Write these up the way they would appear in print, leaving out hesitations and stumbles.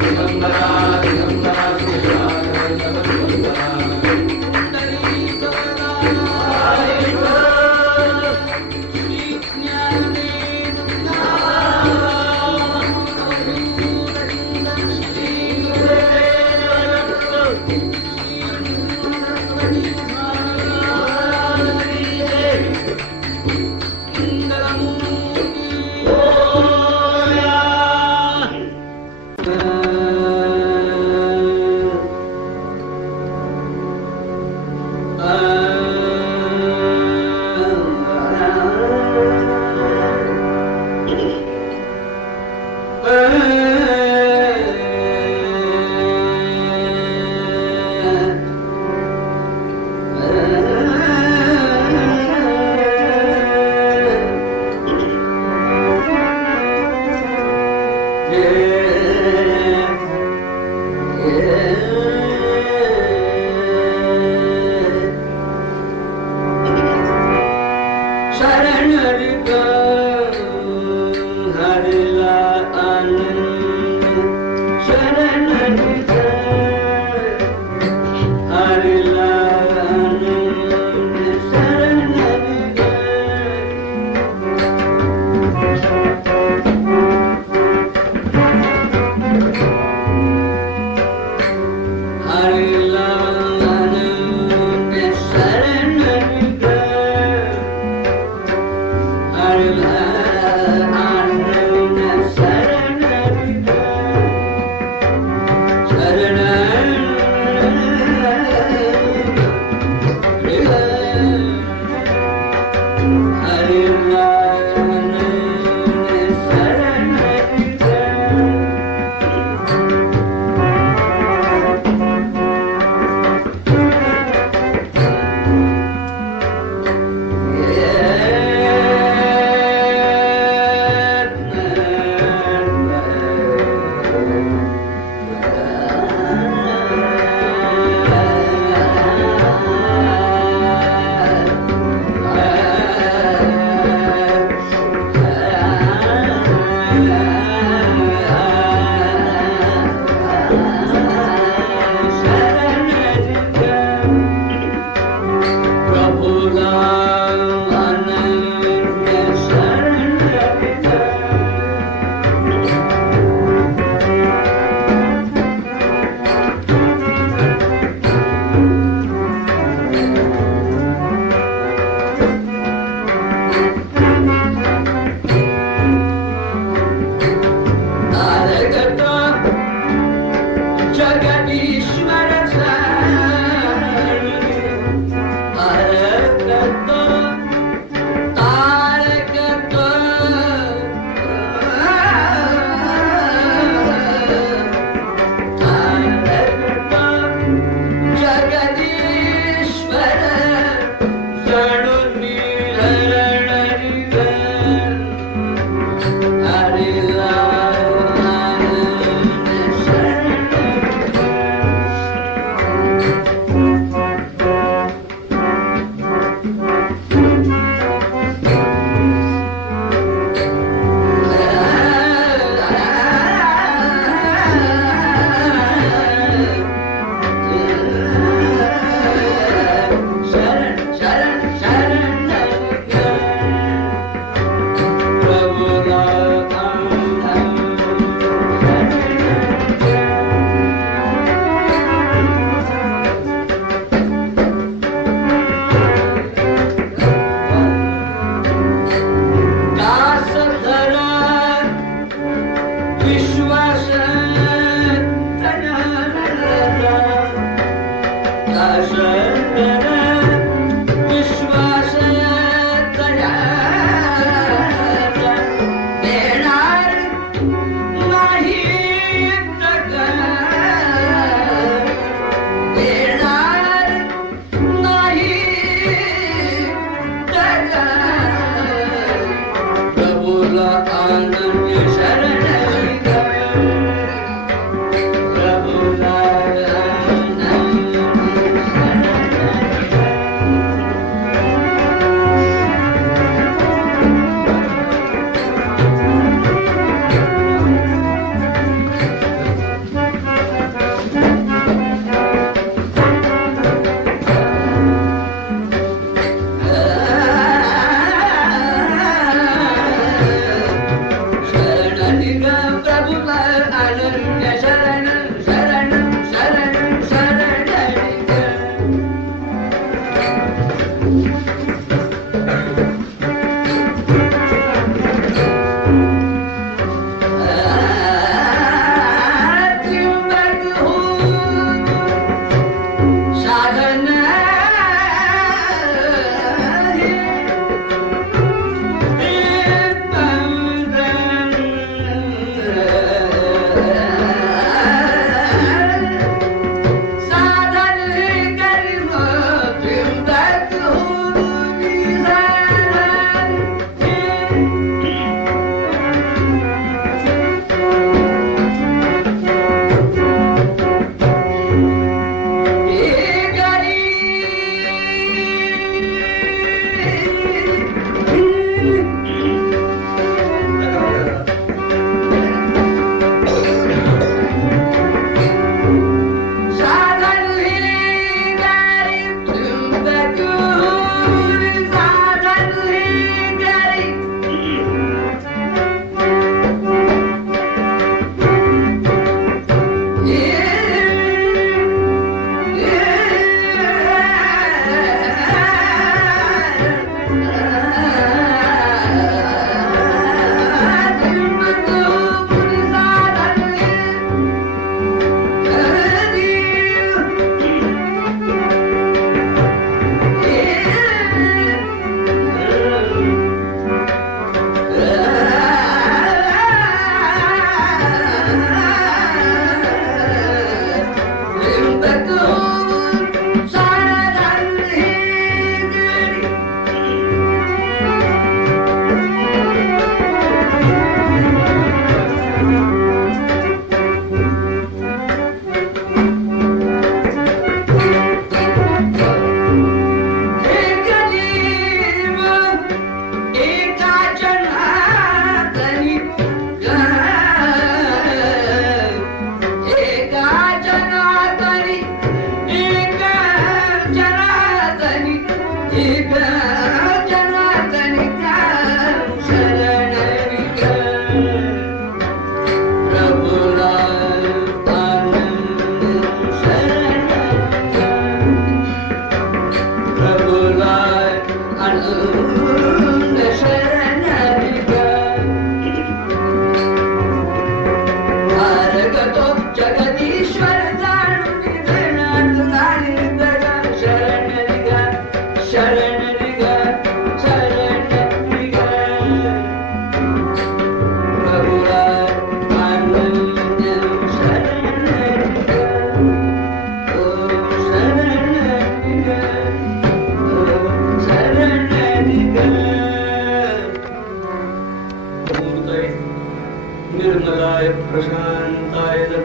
Digambar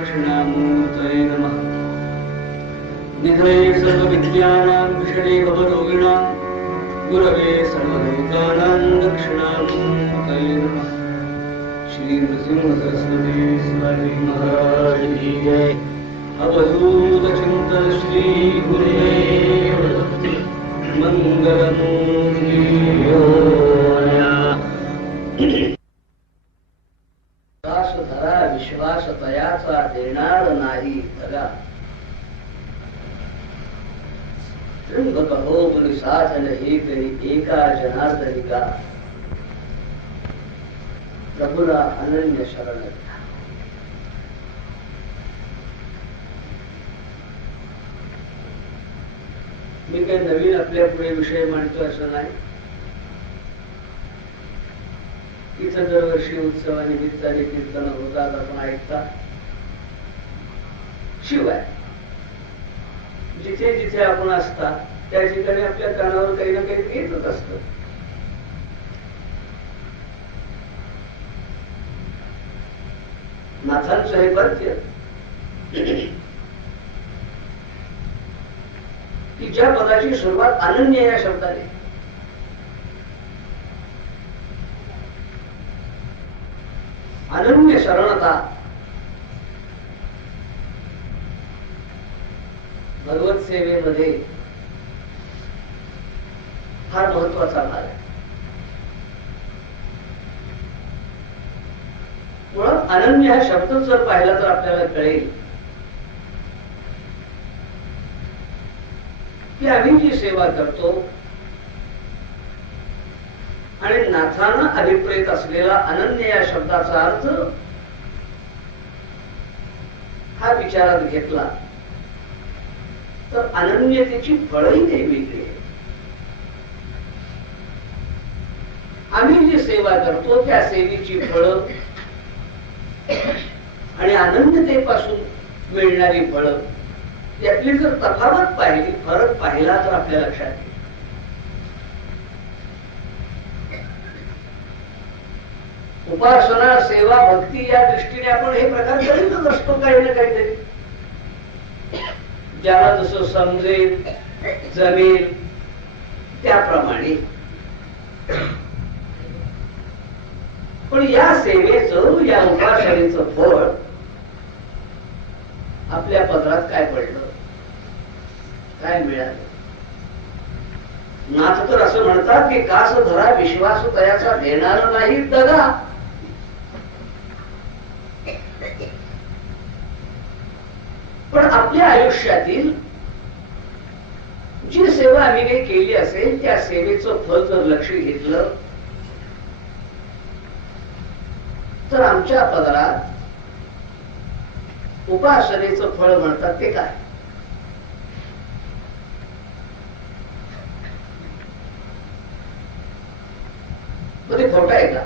दक्षिणामूर्तये नमः। निधये सर्वविद्यानां विषये भवरोगिणां गुरवे सर्वलोकानां दक्षिणामूर्तये नमः। श्री नृसिंह सरस्वती स्वामी महाराज की जय। अवधूत चिंतन श्री गुरुदेव मंगलमूर्ति। धरा विश्वास तयाचा देणार नाही धरा। त्रिंबक हो मुनि साधन हे करी एका जनार्दनिका। प्रभुला अनन्य शरण घ्या। मी काही नवीन आपल्या पुढे विषय मांडतो असं नाही. इथं दरवर्षी उत्सवानिमित्ताने कीर्तन होतात, आपण ऐकता. शिवाय जिथे जिथे आपण असता त्या ठिकाणी आपल्या कानावर काही ना काही येतच असत. नाथांचं हे पद्य की ज्या पदाची सुरुवात अनन्य या शब्दाने, अनन्य शरणता भगवत सेवेमध्ये फार महत्वाचा भाग आहे. मुळात अनन्य हा शब्द जर पाहिला तर आपल्याला कळेल की आम्ही जी सेवा करतो आणि नाथांना अभिप्रेत असलेला अनन्य या शब्दाचा अर्थ हा विचारात घेतला तर अनन्यतेची फळही वेगवेगळी आहे. आम्ही जी सेवा करतो त्या सेवेची फळं आणि अनन्यतेपासून मिळणारी फळं यातली जर तफावत पाहिली, फरक पाहिला तर आपल्या लक्षात येईल. उपासना, सेवा, भक्ती या दृष्टीने आपण हे प्रकार करीतच असतो काही ना काहीतरी. ज्याला जसं समजेल जमेल त्याप्रमाणे. पण या सेवेचं, या उपासनेचं फळ आपल्या पदरात काय पडलं, काय मिळालं? नाथ तर असं म्हणतात की कास धरा विश्वास तयाचा देणार नाही दगा. पण आपल्या आयुष्यातील जी सेवा आम्ही काही केली असेल त्या सेवेचं फळ जर लक्ष घेतलं तर आमच्या पदरात उपासनेचं फळ म्हणतात ते काय? ते खोटं आहे का?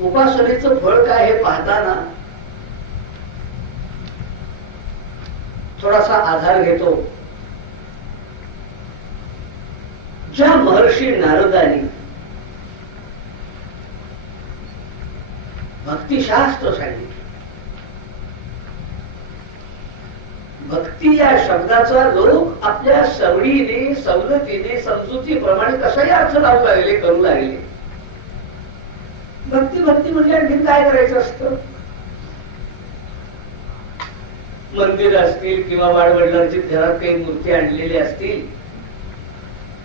उपासनेचं फळ काय हे पाहताना थोडासा आधार घेतो. ज्या महर्षी नारदांनी भक्तिशास्त्र सांगितलं, भक्ती या शब्दाचा लोक आपल्या सवडीने, सवलतीने, समजुतीप्रमाणे कसाही अर्थ लावू लागले, करू लागले. भक्ती भक्ती म्हणजे आणखी काय करायचं असतं? मंदिर असतील किंवा वाडवडिलांची घरात काही मूर्ती आणलेली असतील,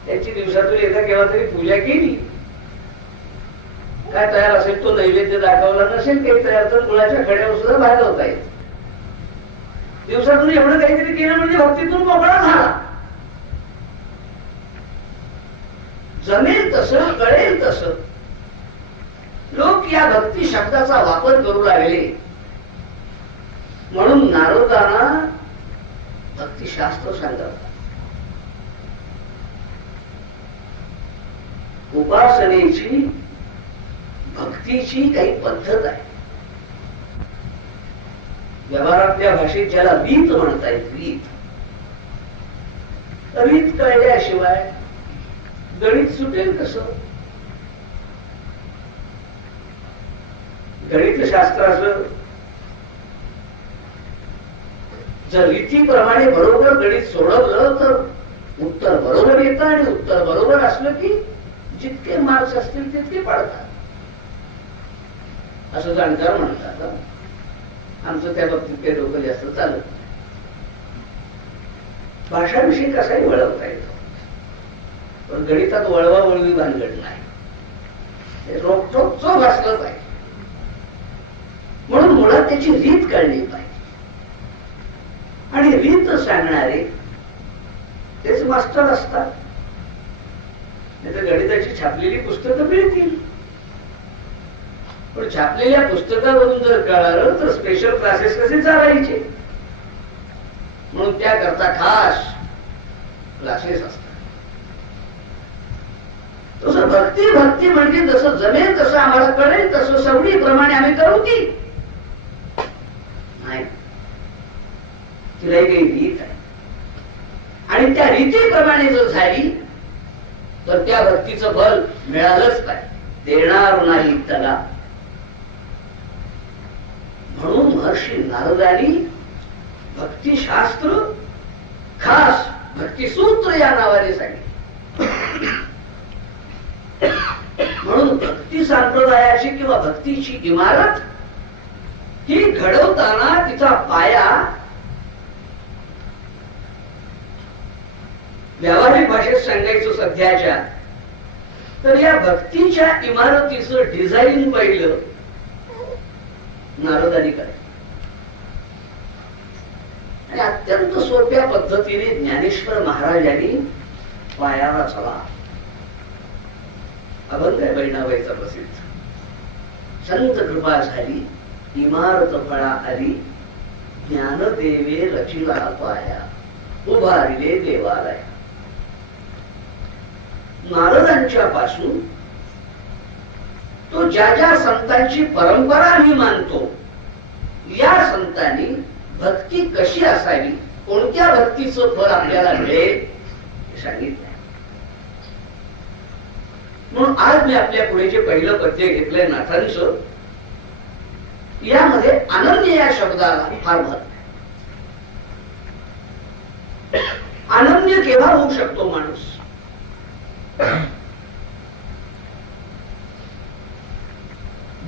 त्याची दिवसातून एकदा केव्हा तरी पूजा केली, काय तयार असेल तो नैवेद्य दाखवला, नसेल काही तयार तर मुळाच्या खड्यावर सुद्धा बाहेर होता येत. दिवसातून एवढं काहीतरी केलं म्हणजे भक्तीतून मोकळा झाला. जमेल तसं, कळेल तसं लोक या भक्ती शब्दाचा वापर करू लागले. म्हणून नारदांना भक्तिशास्त्र सांगतात. उपासनेची, भक्तीची काही पद्धत आहे. व्यवहारातल्या भाषेत ज्याला रीत म्हणता येत, रीत. रीत कळल्याशिवाय गणित सुटेल कसं? गणितशास्त्राचं जर रीतीप्रमाणे बरोबर गणित सोडवलं तर उत्तर बरोबर येतं, आणि उत्तर बरोबर असलं की जितके मार्क्स असतील तितके पाडतात असं जाणकार म्हणतात. आमचं त्या बाबतीत काही डोकं जास्त चालत नाही. भाषाविषयी कसाही वळवता येतो, पण गणितात वळवा वळवी भानगड नाही. रोखोक चोख असलं पाहिजे. म्हणून मुळात त्याची रीत कळली पाहिजे, आणि रीत सांगणारे तेच मास्टर असतात. नाही तर गणिताची छापलेली पुस्तकं मिळतील, पण छापलेल्या पुस्तकावरून जर कळालं तर स्पेशल क्लासेस कसे चालायचे. म्हणून त्याकरता खास क्लासेस असतात. तसं भक्ती भक्ती म्हणजे जसं जमेल तसं आम्हाला कळेल तसं सवडीप्रमाणे आम्ही करू की नाही. तिला काही रीत आहे, आणि त्या रीतीप्रमाणे जर झाली तर त्या भक्तीचं फल मिळालंच पाहिजे, देणार नाही त्याला. म्हणून महर्षी नारदांनी भक्तिशास्त्र खास भक्तिसूत्र या नावाने सांगितले. म्हणून भक्ती संप्रदायाची किंवा भक्तीची इमारत ही घडवताना तिचा पाया व्यावहारिक भाषेत सांगायचं सध्याच्या तर या भक्तीच्या इमारतीचं डिझाईन पहिलं नारदांनी करायचं, आणि अत्यंत सोप्या पद्धतीने ज्ञानेश्वर महाराजांनी पायाला चला. अभंग आहे बहिणाबाईचा प्रसिद्ध. संत कृपा झाली इमारत फळा आली, ज्ञानदेवे रचिला पाया, उभारिले देवालय. नारदांच्या पासून तो ज्या ज्या संतांची परंपरा आम्ही मानतो, या संतांनी भक्ती कशी असावी, कोणत्या भक्तीचं फळ आपल्याला मिळेल हे सांगितलं. म्हणून आज मी आपल्या पुढे जे पहिलं पद्य घेतलंय नाथांचं, यामध्ये अनन्य या शब्दाला फार महत्व आहे. अनन्य केव्हा होऊ शकतो माणूस?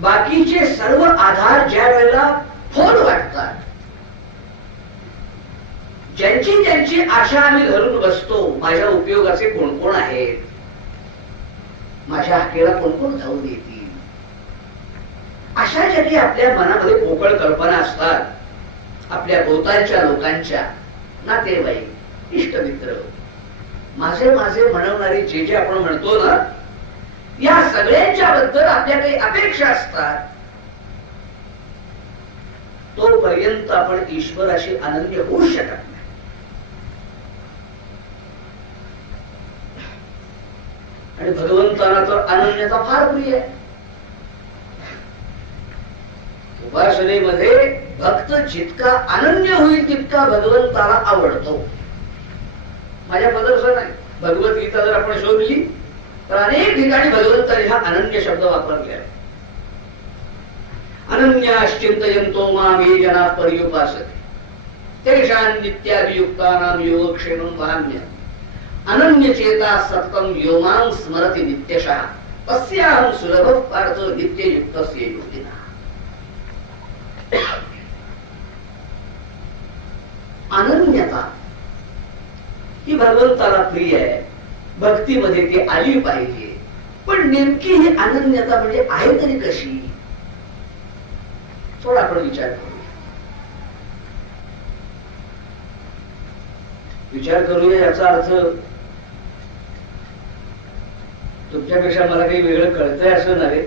बाकीचे सर्व आधार ज्या वेळेला फोल वाटतात, ज्यांची ज्यांची आशा आम्ही धरून बसतो, माझ्या उपयोगाचे कोण कोण आहेत, माझ्या हाकेला कोण कोण धावून येतील, अशा ज्या काही आपल्या मनामध्ये पोकळ कल्पना असतात, आपल्या भोवतालच्या लोकांच्या, नातेवाईक, इष्टमित्र, माझे माझे म्हणवणारे जे जे आपण म्हणतो ना, या सगळ्यांच्या बद्दल आपल्या काही अपेक्षा असतात. तोपर्यंत आपण ईश्वराशी अनन्य होऊ शकत नाही. आणि भगवंताला तर अनन्यता फार प्रिय आहे. उपासनेमध्ये भक्त जितका अनन्य होईल तितका भगवंताला आवडतो. माझ्या पदर्शन नाही, भगवद्गीता जर आपण शोधली तर अनेक ठिकाणी भगवंताने हा अनन्य शब्द वापरलेला आहे. अनन्याश्चिंतयन्तो मां ये जनाः पर्युपासते तेषां नित्याभियुक्तानां योगक्षेमं वहाम्यहम्. अनन्य चेता सततं यो मां स्मरति नित्यशः तस्याहं सुलभः पार्थ नित्ययुक्तस्य योगिनः. अनन्यता ही भगवंताला प्रिय आहे. भक्तीमध्ये ती आली पाहिजे. पण नेमकी ही अनन्यता म्हणजे आहे तरी कशी? थोडा आपण विचार करूया. याचा अर्थ तुमच्यापेक्षा मला काही वेगळं कळतंय असं नव्हे.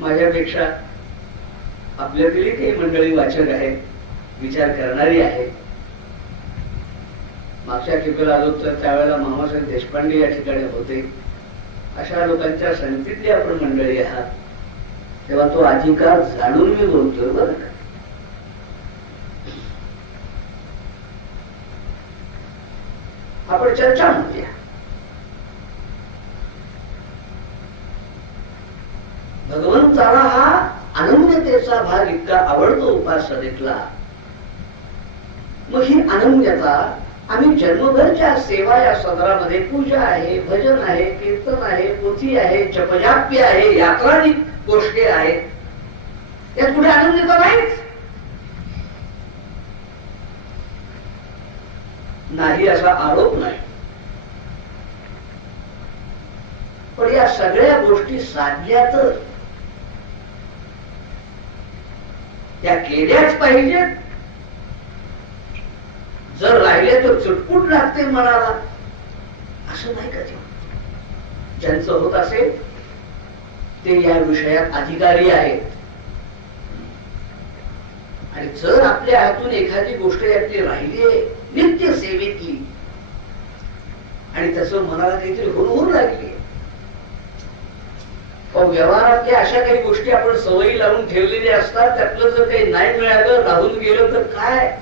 माझ्यापेक्षा आपल्यातली काही मंडळी वाचक आहेत, विचार करणारी आहेत. मागच्या खेपेला आलो तर त्यावेळेला मामासाहेब देशपांडे या ठिकाणी होते. अशा लोकांच्या संगतीतली आपण मंडळी आहात, तेव्हा तो अधिकार जाणून मी बोलतोय बरं का. आपण चर्चा म्हणूया. भगवंताला हा अनन्य आवडतो उपासनेतला. मग ही अनन्यता आम्ही जन्मभरच्या सेवा या सदरामध्ये पूजा आहे, भजन आहे, कीर्तन आहे, पोथी आहे, जपजाप्य आहे, यात्रादी गोष्टी आहेत, यात कुठे अनन्यता नाहीच नाही असा आरोप नाही. पण या सगळ्या गोष्टी साधल्या तर त्या केल्याच पाहिजेत. जर राहिले तर चुटपुट लागते मनाला, असं नाही का? ज्यांचं होत असेल ते या विषयात अधिकारी आहेत. आणि जर आपल्या हातून एखादी गोष्ट यातली राहिली आहे नित्य सेवेतली आणि त्याचं मनाला काहीतरी हुरहुर लागली, व्यवहारातल्या अशा काही गोष्टी आपण सवयी लावून ठेवलेल्या असतात, त्यातलं जर काही नाही मिळालं, राहून गेलं तर काय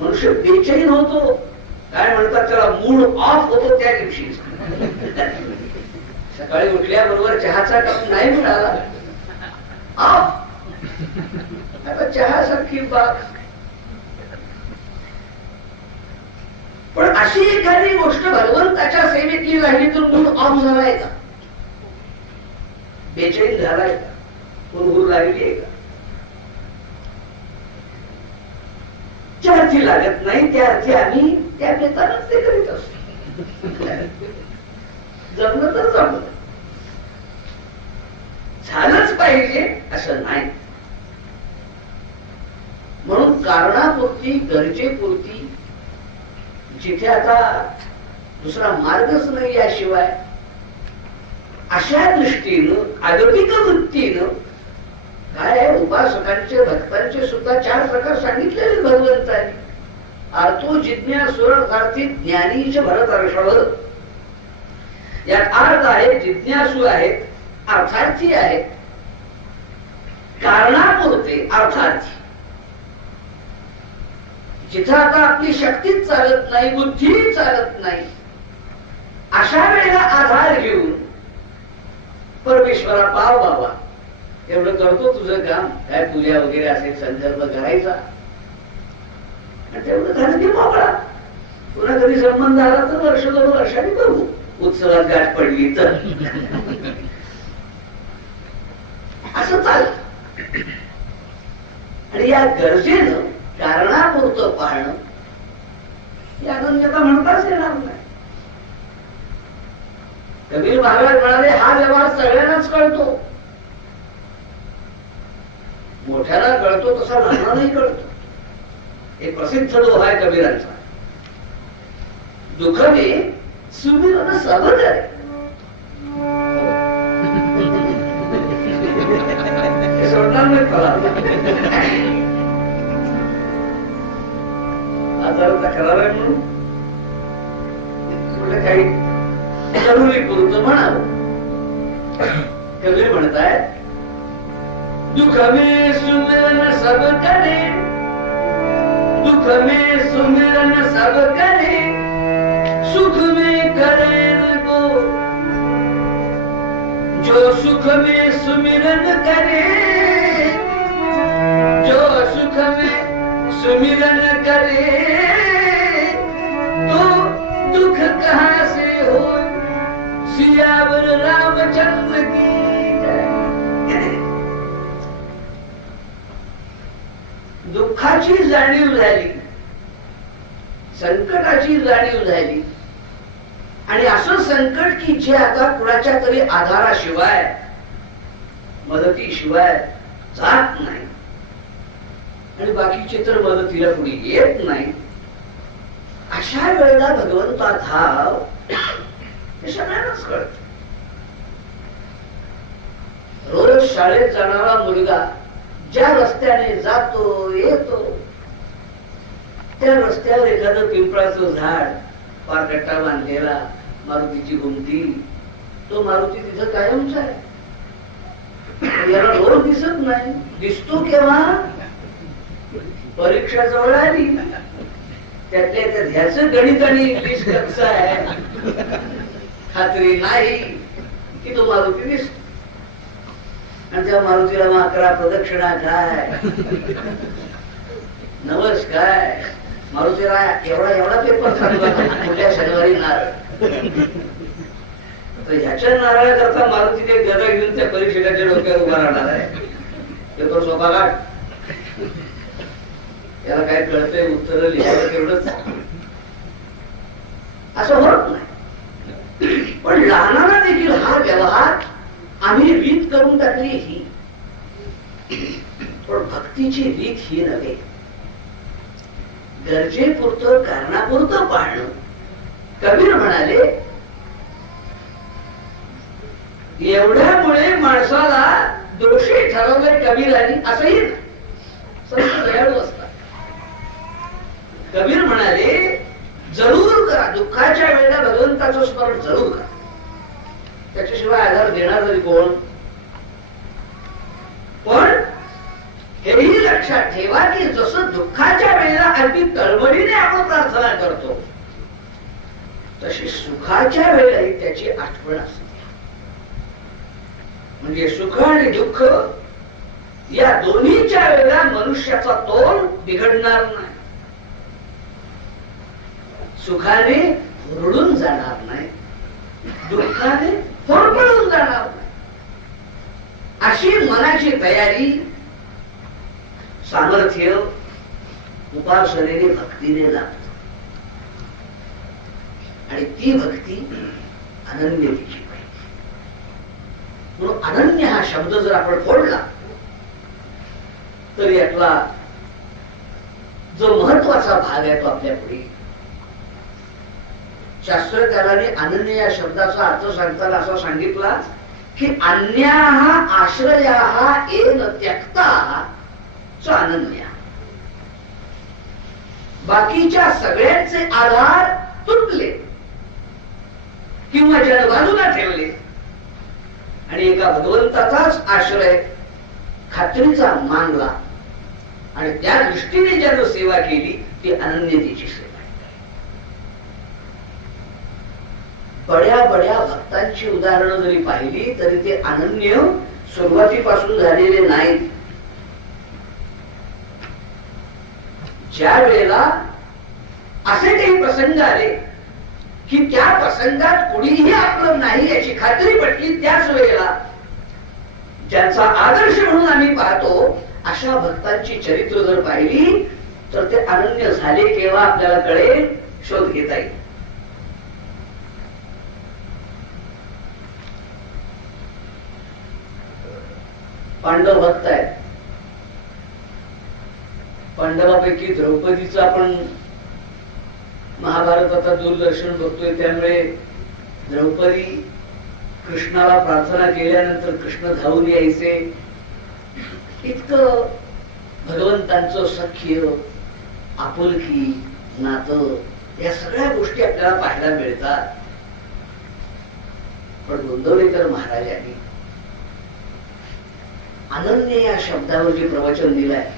मनुष्य बेचैन होतो. काय म्हणतात त्याला, मूड ऑफ होतो त्या दिवशी. सकाळी उठल्याबरोबर चहाचा कप नाही मिळाला, ऑफ. आता चहासारखी बात. पण अशी एखादी गोष्ट भगवंताच्या सेवेतली राहिली तर मूड ऑफ झालाय का, बेचैन झालाय का, हुरहुर लागली आहे का? ज्या अर्थी लागत नाही त्या अर्थी आम्ही त्या बेतानच ते करीत असतो. जमलं तर जमलं, झालंच पाहिजे असं नाही. म्हणून कारणापुरती, गरजेपुरती, जिथे आता दुसरा मार्गच नाही याशिवाय, अशा दृष्टीनं आगतिक वृत्तीनं काय उपासकांचे, भक्तांचे सुद्धा 4 प्रकार सांगितलेले भगवंतांनी. आर्तो जिज्ञासुरर्थार्थी ज्ञानीच भरतर्षभ. यात अर्थ आहे, जिज्ञासू आहेत, अर्थार्थी आहेत, कारणापुरते अर्थार्थी. जिथं आता आपली शक्तीच चालत नाही, बुद्धी चालत नाही, अशा वेळेला आधार घेऊन परमेश्वरा पाव बाबा एवढं करतो तुझं काम, काय पूजा वगैरे असेल संकल्प करायचा, तेवढं झालं की मोकळा. पुन्हा कधी संबंध आला तर वर्ष 2 वर्षांनी बघू, उत्सवात गाठ पडली तर. असं चालत. आणि या गरजेनं कारणापुरतं पाहणं या अनन्यता म्हणताच येणार नाही. कबीर महाराज म्हणाले, हा व्यवहार सगळ्यांनाच कळतो, मोठ्याला कळतो तसा लहानालाही कळतो. एक प्रसिद्ध दोहा आहे कबीरांचा, दुःख में सुमिरन सब करे. हे सोडणार नाही फळा. आजार तक्रार आहे म्हणून कुठे काही जरुरी पुरतं म्हणावं. कबीर म्हणतायत, दुःख में सुमिरन सब करे, दुःख में सुमिरन सब करे, सुख में करे को. जो सुख में सुमिरन करे, जो सुख में सुमिरन करे, तो दुख कहां से हो. सियावर रामचंद्र की जय. दुःखाची जाणीव झाली, संकटाची जाणीव झाली, आणि असं संकट की जे आता कुणाच्या तरी आधाराशिवाय, मदतीशिवाय जात नाही, आणि बाकीचे तर मदतीला कुणी येत नाही. अशा वेळेला भगवंता धाव हे सगळ्यांनाच कळत. रोज शाळेत जाणारा मुलगा ज्या रस्त्याने जातो येतो, त्या रस्त्यावर एखादं पिंपळाचं झाड, पारकट्टा बांधलेला, मारुतीची घुमटी, तो मारुती तिथं कायमच आहे. याला रोज दिसत नाही. दिसतो केव्हा, परीक्षा जवळ आली, त्यातल्या त्या ध्याचं गणित आणि इंग्लिश कसं आहे खात्री नाही की तो मारुती दिसतो. आणि त्या मारुतीला मग 11 प्रदक्षिणा काय नवस काय मारुतीला एवढा एवढा पेपर सांगतो पुढल्या शनिवारी नारळ. तर ह्याच्या नारळाकरता मारुती ते गदा घेऊन त्या परीक्षेच्या डोक्यावर उभा राहणार आहे. पेपर सोपा काढ, याला काय कळतंय उत्तर लिहायला तेवढंच असं होत नाही. पण लहानाला देखील हा व्यवहार आम्ही रीत करून टाकली ही. पण भक्तीची रीत ही नव्हे, गरजेपुरतं कारणापुरतं पाळणं. कबीर म्हणाले एवढ्यामुळे माणसाला दोषी ठरवले कबीरांनी असंही संत दयाळू असतात. कबीर म्हणाले जरूर करा, दुःखाच्या वेळेला भगवंताचं स्मरण जरूर करा, त्याच्याशिवाय आधार देणार तरी कोण. पण हेही लक्षात ठेवा की जसं दुःखाच्या वेळेला अगदी तळमळीने आपण प्रार्थना करतो तशी सुखाच्या वेळेलाही त्याची आठवण असते. म्हणजे सुख आणि दुःख या दोन्हीच्या वेळेला मनुष्याचा तोल बिघडणार नाही, सुखाने हुरडून जाणार नाही, दुःखाने होरपळून जाणार नाही. अशी मनाची तयारी सामर्थ्य उपासनेने भक्तीने लागत. आणि ती भक्ती अनन्यतेची पाहिजे. म्हणून अनन्य हा शब्द जर आपण फोडला तर यातला जो महत्वाचा भाग आहे तो आपल्या पुढे. शास्त्रकारांनी अनन्य या शब्दाचा अर्थ सांगताना असा सांगितला की अन्याः आश्रयाः एन त्यक्ताः च अनन्या. बाकीच्या सगळ्यांचे आधार तुटले किंवा ज्याला बाजूला ठेवले आणि एका भगवंताचाच आश्रय खात्रीचा मानला आणि त्या दृष्टीने ज्यानं सेवा केली ती अनन्यतेची सेवा. बड्या बड्या भक्तांची उदाहरणं जरी पाहिली तरी ते अनन्य सुरुवातीपासून झालेले नाहीत. ज्या वेळेला असे काही प्रसंग आले की त्या प्रसंगात कुणीही आपलं नाही याची खात्री पटली, त्याच वेळेला ज्यांचा आदर्श म्हणून आम्ही पाहतो अशा भक्तांची चरित्र जर पाहिली तर ते अनन्य झाले केव्हा आपल्याला कळेल, शोध घेता येईल. पांडव भक्त आहेत. पांडवापैकी द्रौपदीचं आपण महाभारत आता दूरदर्शन बघतोय त्यामुळे द्रौपदी कृष्णाला प्रार्थना केल्यानंतर कृष्ण धावून यायचे. इतकं भगवंतांचं सख्य, आपुलकी, नातं या सगळ्या गोष्टी आपल्याला पाहायला मिळतात. पण गोंदवलेकर महाराजांनी अनन्य या शब्दावर जे प्रवचन दिलंय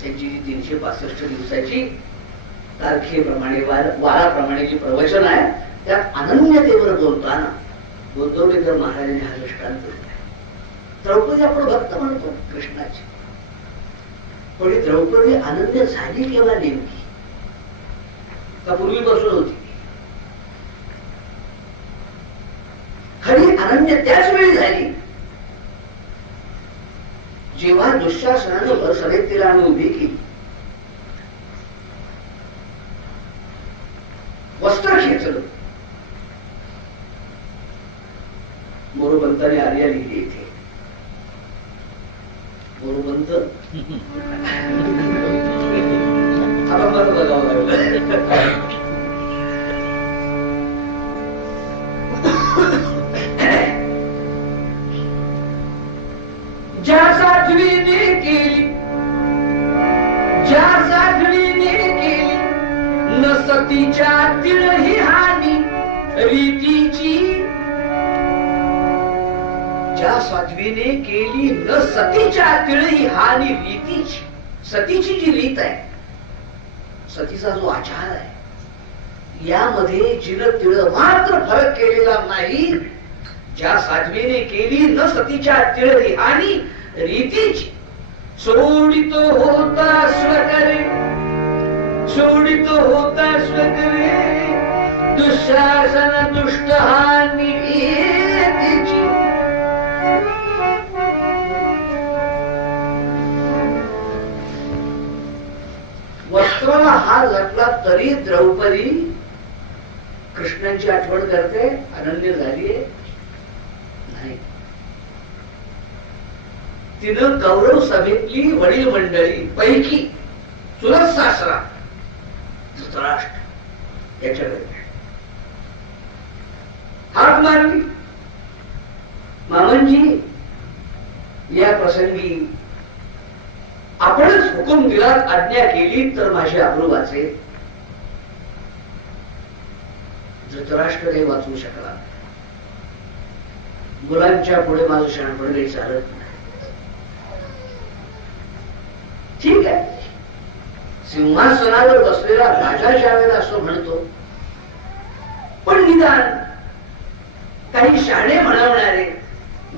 त्यांची जी 365 दिवसाची तारखेप्रमाणे वाराप्रमाणे जी प्रवचन आहे त्यात अनन्यतेवर बोलताना गोंदवलेकर महाराजांनी हा दृष्टांत दिलाय. द्रौपदी आपण भक्त म्हणतो कृष्णाची, पण ही द्रौपदी अनन्य झाली केव्हा नेमकी का पूर्वीपासून होती? खरी अनन्य त्याच वेळी झाली जेव्हा दुःशासनानं भर सभेत तिला आणून उभी केली, वस्त्र खेचलं. मोरोपंतांनी आर्या लिहिली इथे. मोरोपंत आता मला बघावं लागलं. ज्या साध्वीने केली, ज्या साध्वीने केली न सतीच्या तिळही हानी रीतीची. ज्या साध्वीने केली न सतीच्या तिळही हानी रीतीची. सतीची जी रीत आहे, सतीचा जो आचार आहे यामध्ये जिनं तिळ मात्र फरक केलेला नाही ज्या साध्वीने केली न सतीच्या तिळरी हानी रीतीची, सोडितो होता स्वकरे, सोडितो होता स्वकरे, दुःशासन दुष्ट हानी रीतीची. वस्त्राला हार घातला तरी द्रौपदी कृष्णांची आठवण करते, अनन्य झालीये नाही. तिनं कौरव सभेतली वडील मंडळी पैकी चुलत सासरा धृतराष्ट्र याच्याकडे हाक मारली, मामनजी या प्रसंगी आपणच हुकूम दिलात, आज्ञा केली तर माझी आबरू वाचेल. धृतराष्ट्र काही वाचवू शकला. मुलांच्या पुढे माझं शहाणपण काही चालत नाही. ठीक आहे, सिंहासनावर बसलेला राजा ज्या वेळेला असं म्हणतो, पण निदान काही शहाणे म्हणवणारे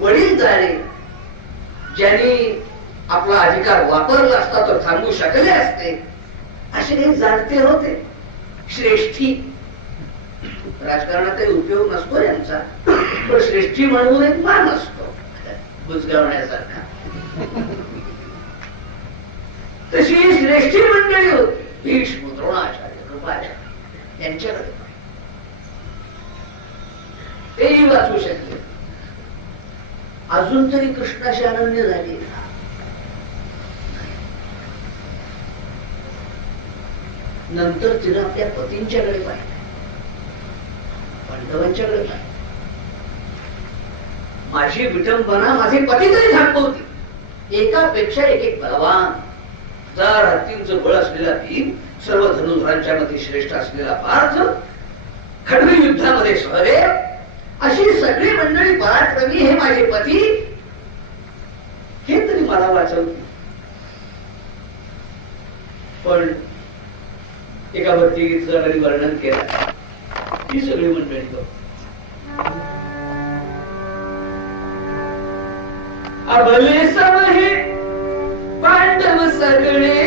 वडीलधारे ज्यांनी आपला अधिकार वापरला असता तर थांबू शकले असते, असे काही जाणते होते. श्रेष्ठी, राजकारणात काही उपयोग नसतो यांचा, पण श्रेष्ठी म्हणून एक मान असतो बुजगावण्यासारखा. तशी श्रेष्ठी मंडळी होती, भीष्म, द्रोणाचार्य, कृपाचार्य यांच्याकडे तेही वाचू शकले. अजून तरी कृष्णाशी अनन्य झाली. नंतर तिनं आपल्या पतींच्याकडे पाहिलं, पांडवांच्याकडे पाहिलं. माझी विटंबना माझे पती तरी थांबवती. एकापेक्षा एक बलवान, 1000 हत्तींचं बळ असलेला भीम, सर्व धनुधरांच्या मध्ये श्रेष्ठ असलेला पार्थ, खडवी युद्धामध्ये सहदेव, अशी सगळी मंडळी पराक्रमी हे माझे पती, हे तरी मला वाचवते. पण एका भक्तीगीतचं कधी वर्णन केलं, ही सगळी मंडळी बघ. अबले समहे पांडव सगळे,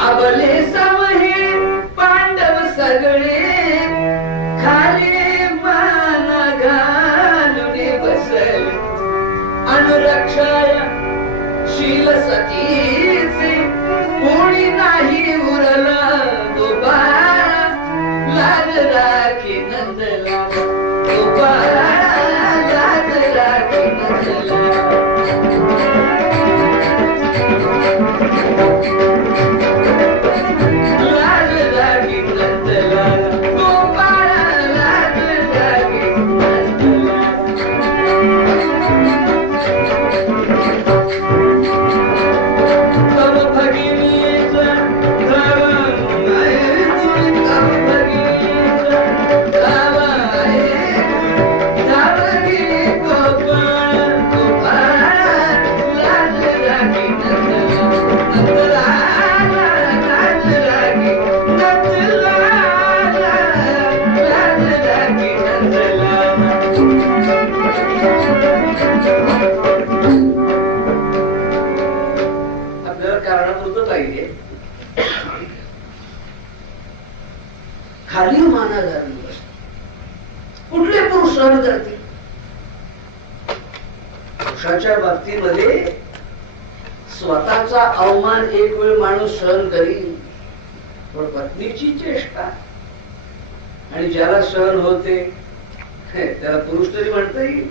अबले समहे पांडव सगळे, खाली मान घालून बसले, अनुरक्षाय शील सतीचे कोणी नाही उरला गोपा, लाज राखी नंदला गोपा, लाज राखी नंदला. लाज राखी नंदला गोपा, लाज राखी नंदला. तव भगिनीचा धावा आहे, तव भगिनीचा धावा आहे, धावा गे गोपाळ, गोपाळ, लाज राखी नंदला, नंदला, लाज राखी नंदला, लाज राखी नंदला. आपल्याला कारणापुरतं पाहिजे, खाली माना घालून बस. कुठले पुरुष सहन करतील? पुरुषाच्या बाबतीमध्ये स्वतःचा अवमान एक वेळ माणूस सहन करील, पण पत्नीची चेष्टा आणि ज्याला सहन होते त्याला पुरुष तरी म्हणता येईल.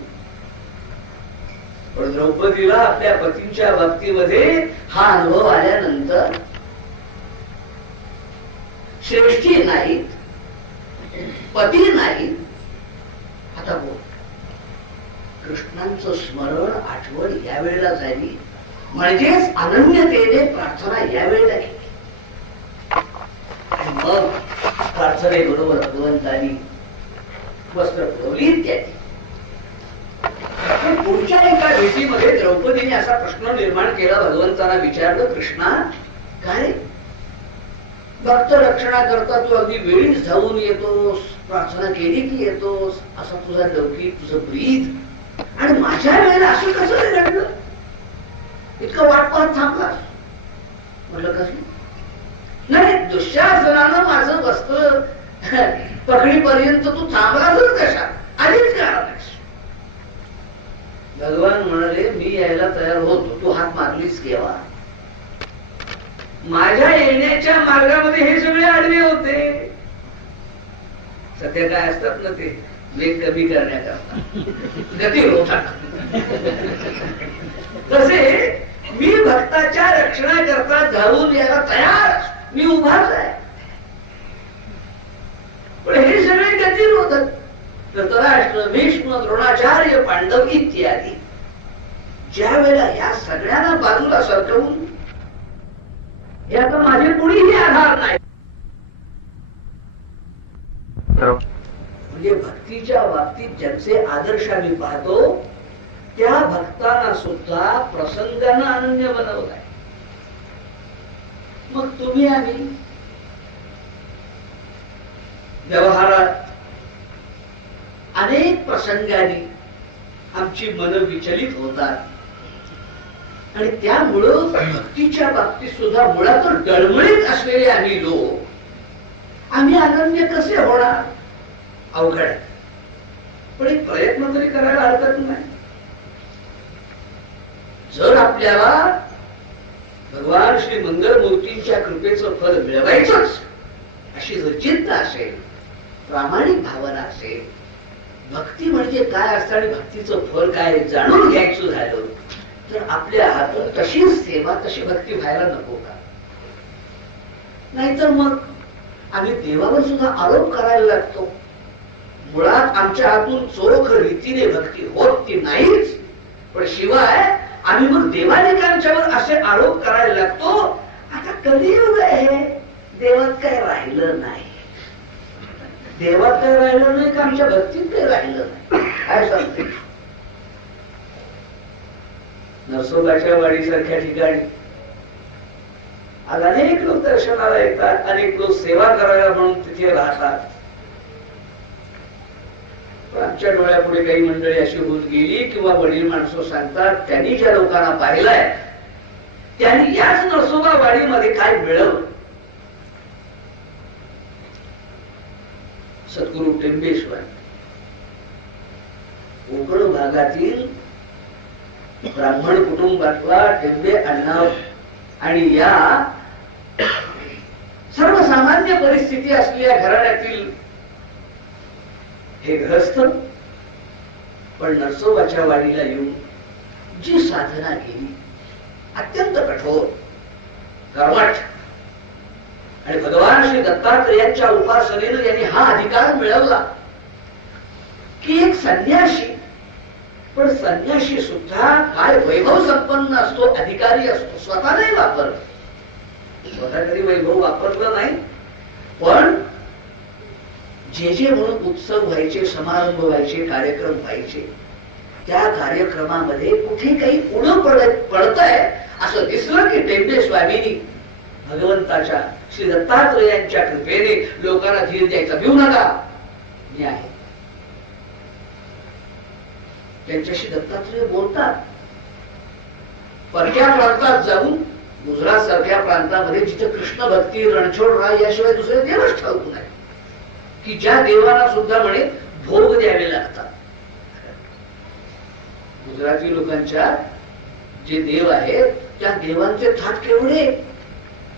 पण द्रौपदीला आपल्या पतींच्या बाबतीमध्ये हा अनुभव आल्यानंतर श्रेष्ठी नाही, पती नाही, आता बोल. कृष्णांचं स्मरण, आठवण यावेळेला झाली, म्हणजेच अनन्यतेने प्रार्थना यावेळेला केली. आणि मग प्रार्थनेबरोबर भगवंतांनी वस्त्र पुरवली इत्यादी. पुढच्या एका भेटीमध्ये द्रौपदीने असा प्रश्न निर्माण केला, भगवंतांना विचारलं, कृष्णा काय भक्त रक्षणा करता तू अगदी वेळीच धावून येतोस, प्रार्थना केली की येतोस, असा तुझा लौकिक, तुझं ब्रीद. आणि माझ्या वेळेला असं कसं घडलं? इतकं वाट पाहत थांबलास? म्हटलं कसं नाही, दुःशासनानं माझं वस्त्र पकडीपर्यंत तू थांबलाच कशा? आधीच का आलास? भगवान म्हणाले, मी यायला तयार होतो, तू हात मारलीस केव्हा? माझ्या येण्याच्या मार्गामध्ये हे सगळे आडवे होते. सध्या काय असतात ना ते वेग कमी करण्याकरता गती होतात, तसे मी भक्ताच्या रक्षणाकरता धावून यायला तयार, मी उभाच आहे. पण हे सगळे गती होतात. धृतराष्ट्र, भीष्म, द्रोणाचार्य, पांडव इत्यादी ज्या वेळेला या सगळ्यांना बाजूला सरकवून, हे आता माझे कुणीही आधार नाही, म्हणजे भक्तीच्या बाबतीत ज्यांचे आदर्श आम्ही पाहतो त्या भक्तांना सुद्धा प्रसंगानं अनन्य बनवत आहे. मग तुम्ही आम्ही व्यवहारात अनेक प्रसंगांनी आमची मन विचलित होतात आणि त्यामुळं भक्तीच्या बाबतीत सुद्धा मुळातच डळमळीत असलेले आम्ही लोक आम्ही अनन्य कसे होणार? अवघड आहे. पण एक प्रयत्न तरी करायला हरकत नाही. जर आपल्याला भगवान श्री मंगलमूर्तींच्या कृपेचं फल मिळवायचंच अशी जर चिंत असेल, प्रामाणिक भावना असेल, भक्ती म्हणजे काय असतं आणि भक्तीचं फल काय जाणून घ्यायचं झालं तर आपल्या हातून तशीच सेवा, तशी भक्ती व्हायला नको का? नाहीतर मग आम्ही देवावर सुद्धा आरोप करायला लागतो. मुळात आमच्या हातून चोख रीतीने भक्ती होत ती नाहीच, पण शिवाय आम्ही मग देवानिकांच्यावर असे आरोप करायला लागतो. आता कलियुग आहे, देवात काय राहिलं नाही, देवात काय राहिलं नाही का आमच्या भक्तीत काही राहिलं नाही, काय सांगते? नरसोबाच्या वाडीसारख्या ठिकाणी आज अनेक लोक दर्शनाला येतात, अनेक लोक सेवा करायला म्हणून तिथे राहतात. आमच्या डोळ्यापुढे काही मंडळी अशी होत गेली किंवा वडील माणसं सांगतात, त्यांनी ज्या लोकांना पाहिलंय त्यांनी याच नरसोबा वाडीमध्ये काय मिळवलं. सद्गुरु टेंबेश्वर कोकण भागातील ब्राह्मण कुटुंबातला टेंबे अण्णा आणि या सर्वसामान्य परिस्थिती असलेल्या घराण्यातील हे ग्रस्त, पण नरसोबाच्या वाडीला येऊन जी साधना केली अत्यंत कठोर, कर्मठ, आणि भगवान श्री दत्तात्रेयांच्या उपासनेनं यांनी हा अधिकार मिळवला की एक संन्यासी, पण संन्यासी सुद्धा काय वैभव संपन्न असतो, अधिकारी असतो, स्वतः नाही वापरत, स्वतः कधी वैभव वापरलं नाही, पण जे जे म्हणून उत्सव व्हायचे, समारंभ व्हायचे, कार्यक्रम व्हायचे, त्या कार्यक्रमामध्ये कुठे काही उणं पडतंय असं दिसलं की टेंबे स्वामींनी भगवंताच्या श्री दत्तात्रेयांच्या कृपेने लोकांना धीर द्यायचा, भिवू नका, मी आहे. त्यांच्याशी दत्तात्रेय बोलतात. परक्या प्रांतात जाऊन, गुजरात सारख्या प्रांतामध्ये जिथे कृष्ण भक्ती रणछोड राय याशिवाय दुसरे देवच ठाऊक नाही, की ज्या देवाला सुद्धा म्हणे भोग द्यावे लागतात. गुजराती लोकांच्या जे देव आहेत त्या देवांचे थाट केवढे,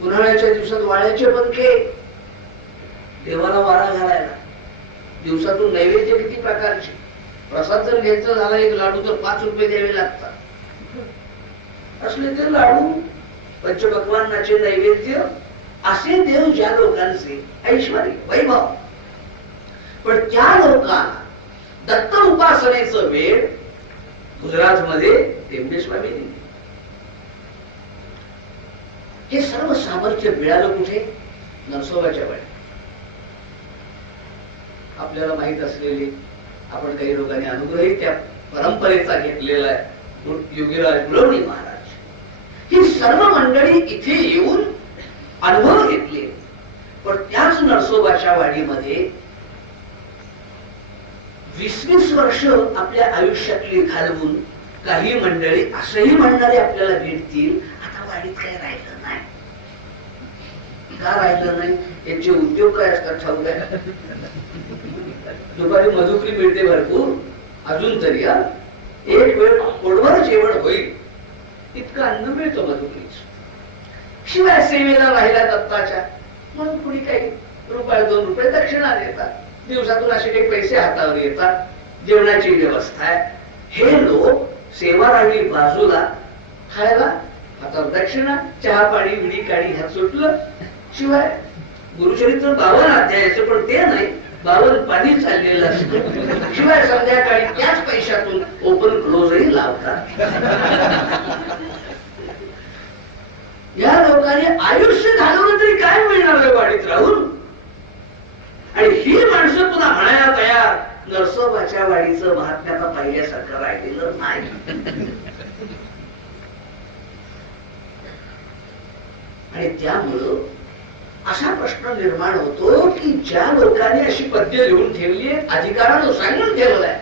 उन्हाळ्याच्या दिवसात वाळ्याचे पंखे, देवाला वारा घालायला, दिवसातून नैवेद्य किती प्रकारचे, प्रसाद जर घ्यायचा झाला एक लाडू तर 5 रुपये द्यावे लागतात. असले ते लाडू पंचपक्वान्नाचे नैवेद्य, असे देव ज्या लोकांचे ऐश्वर वैभव, पण त्या लोकांना दत्त उपासनेचं वेळ गुजरातमध्ये टेंबे स्वामींनी हे सर्व सामर्थ्य मिळालं कुठे? नरसोबाच्या वाडीत. आपल्याला माहित असलेले, आपण काही लोकांनी अनुग्रही त्या परंपरेचा घेतलेला आहे, योगीराज गुळवणी महाराज, ही सर्व मंडळी इथे येऊन अनुभव घेतले. नरसोबाच्या वाडीमध्ये 20-20 वर्ष आपल्या आयुष्यातली घालवून काही मंडळी असंही म्हणणारे आपल्याला भेटतील, आता वाडीत काही राहिलं नाही. का राहिलं नाही? यांचे उद्योग काय असतात ठाऊक आहे? दुपारी मधुकरी मिळते भरपूर, अजून तरी एक वेळ पोटभर जेवण होईल इतकं अन्न मिळतं मधुकरीच. शिवाय सेवेला राहिला दत्ताच्या म्हणून कुणी काही ₹1-2 दक्षिणा देतात, दिवसातून असे काही पैसे हातावर येतात, जेवणाची व्यवस्था आहे. हे लोक सेवा राहिली बाजूला, खायला हातावर दक्षिणा, चहा पाणी विडी काढी ह्यात सुटलं. शिवाय गुरुचरित्र 52 अध्यायाचं पण ते नाही, 52 पाणी चाललेलं असतं. शिवाय संध्याकाळी त्याच पैशातून ओपन क्लोजही लावतात. या लोकांनी आयुष्य घालवलं तरी काय मिळणार वाडीत राहून? आणि ही माणसं पुन्हा म्हणायला तयार, नरसोबाच्या वाडीचं महात्म्याचा पाहिल्यासारखं राहिलेलं नाही. आणि त्यामुळं असा प्रश्न निर्माण होतो की ज्या लोकांनी अशी पद्य लिहून ठेवली आहेत, अधिकारानं सांगून ठेवलाय,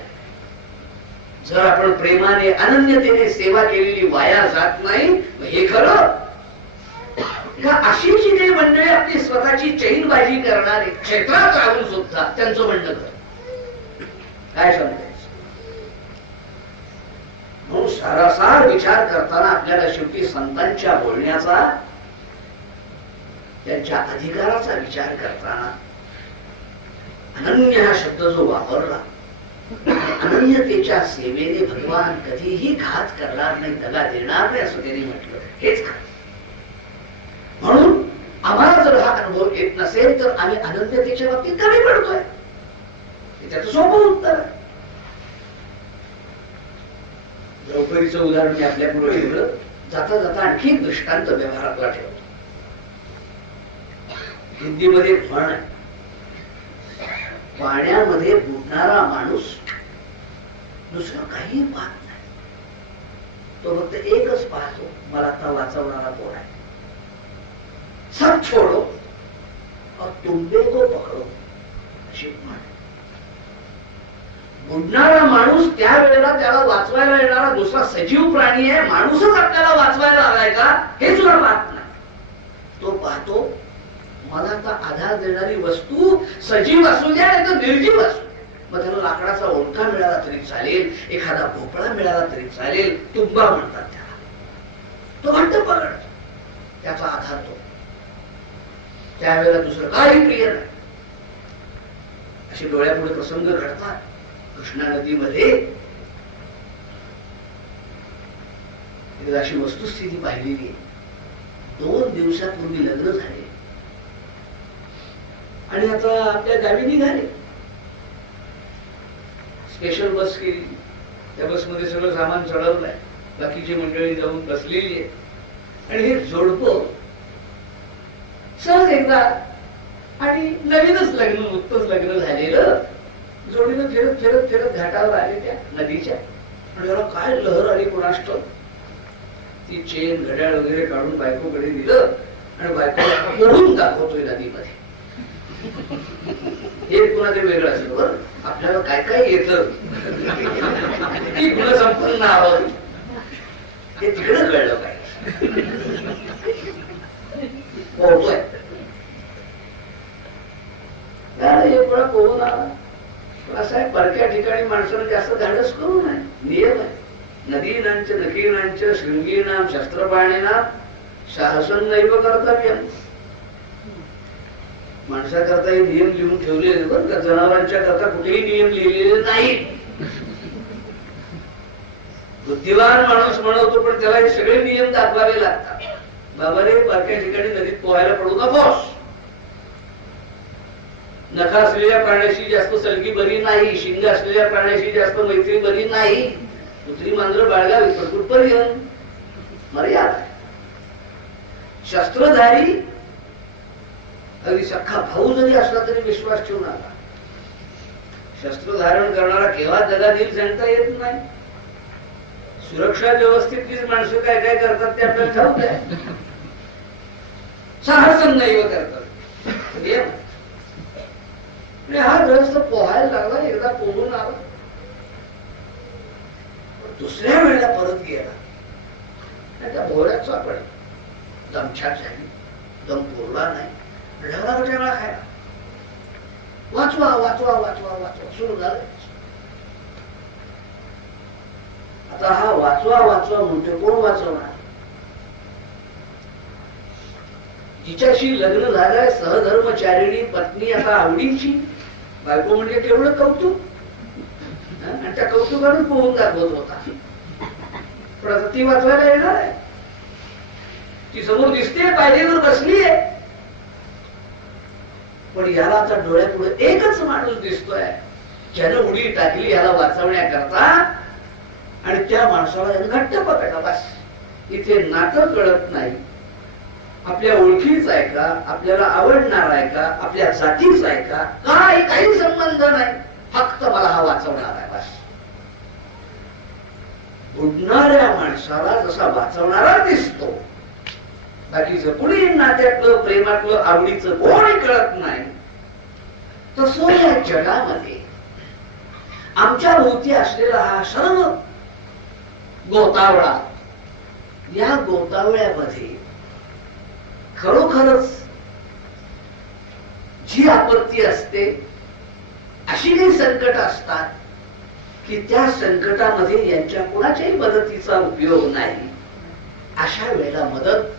जर आपण प्रेमाने अनन्यतेने सेवा केलेली वाया जात नाही, हे खरं का अशी जी काही मंडळी आपली स्वतःची चैनबाजी करणारे क्षेत्रात राहून सुद्धा त्यांचं म्हणणं कर काय समजायचं? म्हणून सारासार विचार करताना आपल्याला शेवटी संतांच्या बोलण्याचा, त्यांच्या अधिकाराचा विचार करताना अनन्य हा शब्द जो वापरला, अनन्यतेच्या सेवेने भगवान कधीही घात करणार नाही, दगा देणार नाही असं त्यांनी म्हटलं. हेच खरं. म्हणून आम्हाला जर हा अनुभव येत नसेल तर आम्ही अनन्यतेच्या बाबतीत कमी पडतोय. त्याचं सोपं उत्तर आहे. द्रौपदीचं उदाहरण मी आपल्या पुढे ठेवलं. जाता जाता आणखी एक दृष्टांत व्यवहारातला ठेवतो. हिंदीमध्ये म्हण आहे, पाण्यामध्ये बुडणारा माणूस दुसरं काही पाहत नाही, तो फक्त एकच पाहतो, मला आता वाचवणारा कोण आहे. सब छोडो और तुंबे को पकडो अशी म्हण. बुडणारा माणूस त्यावेळेला त्याला वाचवायला येणारा दुसरा सजीव प्राणी आहे, माणूसच आपल्याला वाचवायला आलाय का हे सुद्धा पाहत नाही. तो पाहतो मला आता आधार देणारी वस्तू सजीव असू द्या नाही तर निर्जीव असू द्या, मग त्याला लाकडाचा ओंडका मिळाला तरी चालेल, एखादा भोपळा मिळाला तरी चालेल, तुंबा म्हणतात त्याला. तो म्हणतो पकडतो, त्याचा आधार तो. त्यावेळेला दुसरं काही प्रिय नाही. असे डोळ्यापुढे प्रसंग घडतात. कृष्णा नदीमध्ये एकदा अशी वस्तुस्थिती पाहिलेली आहे. 2 दिवसापूर्वी लग्न झाले आणि आता आपल्या गावी निघाले. स्पेशल बस केली, त्या बसमध्ये सगळं सामान चढवलंय, बाकीची मंडळी जाऊन बसलेली आहे. आणि हे जोडपं सहज एकदा, आणि नवीनच लग्न, नुकतंच लग्न झालेलं, जोडीनं फिरत फिरत फिरत घाटावर आले त्या नदीच्या. आणि त्याला काय लहर आली कोणास ठाऊक. ती चेन घड्याळ वगैरे काढून बायकोकडे दिलं आणि बायकोला ओढून दाखवतोय नदीमध्ये. हे कुणाचे वेगळं असेल बरं, आपल्याला काय काय येतं, की गुणसंपन्न आहोत हे तिकडं कळलं पाहिजे. पोहतोय एक वेळा पोहून आला. असं आहे, परक्या ठिकाणी माणसानं जास्त धाडस करू नये, नियम आहे. नदीनांच नकीनांच शृंगीनाम शस्त्रपाणीनाम साहसन नैव कर्तव्य. माणसाकरता हे नियम लिहून ठेवलेले बरं का, जनावरांच्या करता कुठेही नियम लिहिलेले नाही. बुद्धिवान माणूस म्हणतो पण त्याला हे सगळे नियम दाखवावे लागतात. बाबा रे, परक्या ठिकाणी नदीत पोहायला पडू नकोस. नखा असलेल्या प्राण्याशी जास्त सलगी बरी नाही, शिंग असलेल्या प्राण्याशी जास्त मैत्री बरी नाही. कुत्री मांजरं बाळगावी पण कुठपर्यंत मर्यादा. शस्त्रधारी अगदी सख्खा भाऊ जरी असला तरी विश्वास ठेवून आला. शस्त्र धारण करणारा केव्हा दगा देईल सांगता येत नाही. सुरक्षा व्यवस्थेतलीच माणसं काय काय करतात ते आपल्याला ठाऊक आहे. साहसन नाही करतात. आणि हा ग्रहस्थ पोहायला लागला, एकदा पोहून आला, दुसऱ्या वेळेला परत गेला. त्या भोवऱ्यात सापड दमछाक झाली, दम पुरला नाही, ढगला वेळा खायला. वाचवा वाचवा वाचवा वाचवा सुरू झालं. आता हा वाचवा वाचवा म्हणतो, कोण वाचवणार? जिच्याशी लग्न झालंय, सहधर्मचारिणी पत्नी, आता आवडीची बायको, म्हणजे केवढं कौतुक. आणि त्या कौतुकानं पोहून दाखवत होता. पण आता ती वाचवायला येणार आहे, ती समोर दिसते, पायरीवर बसली आहे. पण याला आता डोळ्यापुढे एकच माणूस दिसतोय, ज्यानं उडी टाकली याला वाचवण्याकरता, आणि त्या माणसाला घट्ट पकडला. बस इथे नातं कळत नाही, आपल्या ओळखीच आहे का, आपल्याला आवडणार आहे का, आपल्या जातीच आहे का, काही संबंध नाही, फक्त मला हा वाचवणार आहे. बस बुडणाऱ्या माणसाला जसा वाचवणारा दिसतो, बाकीचं कुणी नात्यातलं, प्रेमातलं, आवडीचं कोणी कळत नाही, तसं या जगामध्ये आमच्या भोवती असलेला हा सर्व गोतावळा, या गोतावळ्यामध्ये खरोखरच जी आपत्ती असते, अशी काही संकट असतात की त्या संकटामध्ये यांच्या कुणाच्याही मदतीचा उपयोग नाही. अशा वेळेला मदत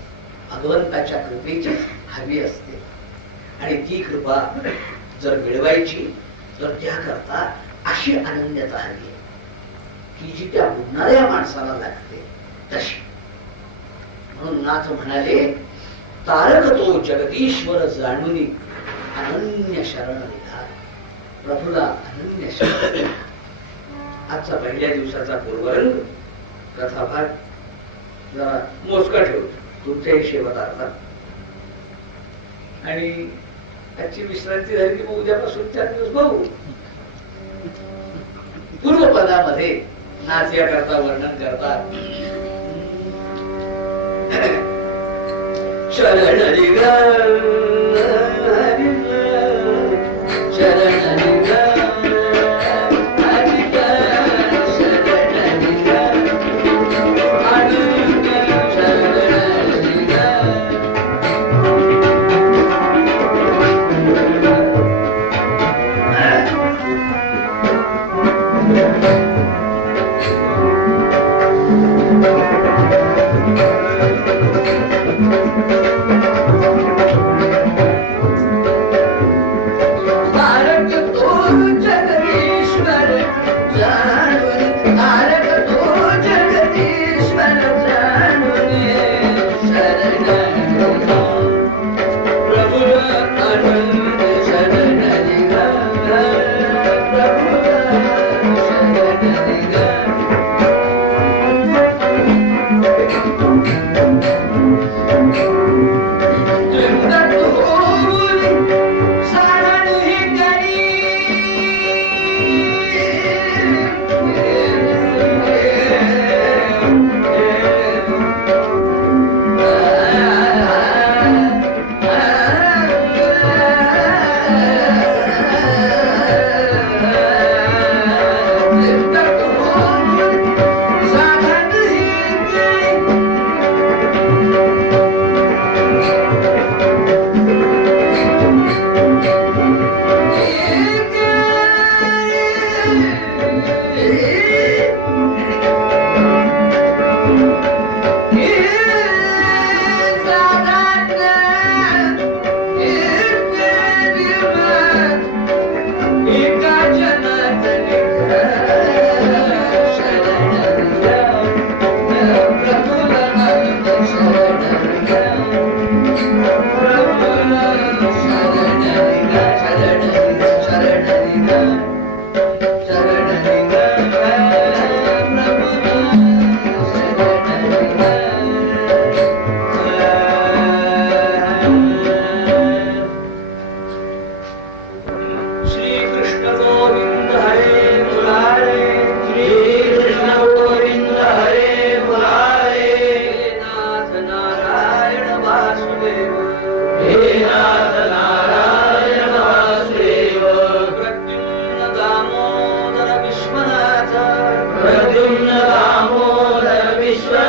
भगवंताच्या कृपेची हवी असते, आणि ती कृपा जर मिळवायची तर त्याकरता अशी अनन्यता हवी आहे की जी त्या बुडणाऱ्या माणसाला लागते तशी. म्हणून नाथ म्हणाले, तारक तो जगदीश्वर जाणूनी अनन्य शरण निघाला. प्रभूला अनन्य शरण. आजचा पहिल्या दिवसाचा पूर्वरंग कथाभाग जरा मोजका ठेवतो तुमच्या हिशेबात अर्धा, आणि त्याची विश्रांती झाली की मग उद्यापासून 4 दिवस बघू. पूर्वपदामध्ये नाच या करता वर्णन करतात. शरण हे नाथ नारायण वासुदेव. विश्व